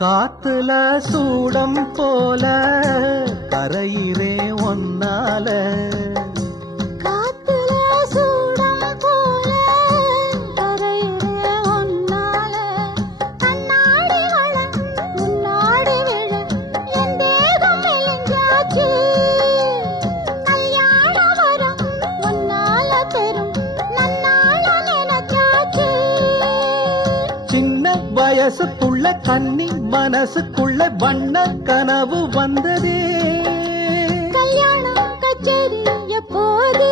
காத்துல சூடம் போல கரையிறே ஒன்னால காத்துல சூடம் போல கரையிறே ஒன்னால கண்ணாடி வள முன்னாடி விழ என் தேகம் மெலிஞ்சாச்சு கல்யாண வரம் முன்னால பெரும் நன்னால நினைச்சாச்சு சின்ன வயசுக்குள்ள கன்னி மனசுக்குள்ள வண்ண கனவு வந்ததே கல்யாணம் கச்சேரி எப்போது